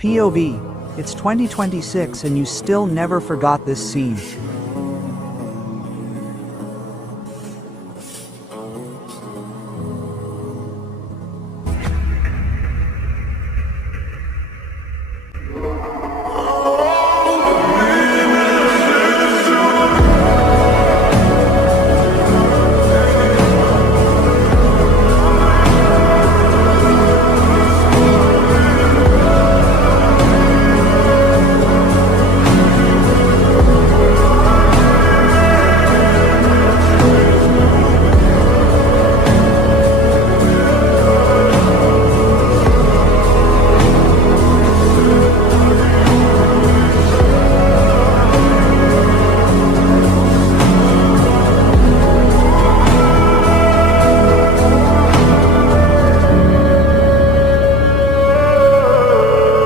POV, it's 2026 and you still never forgot this scene.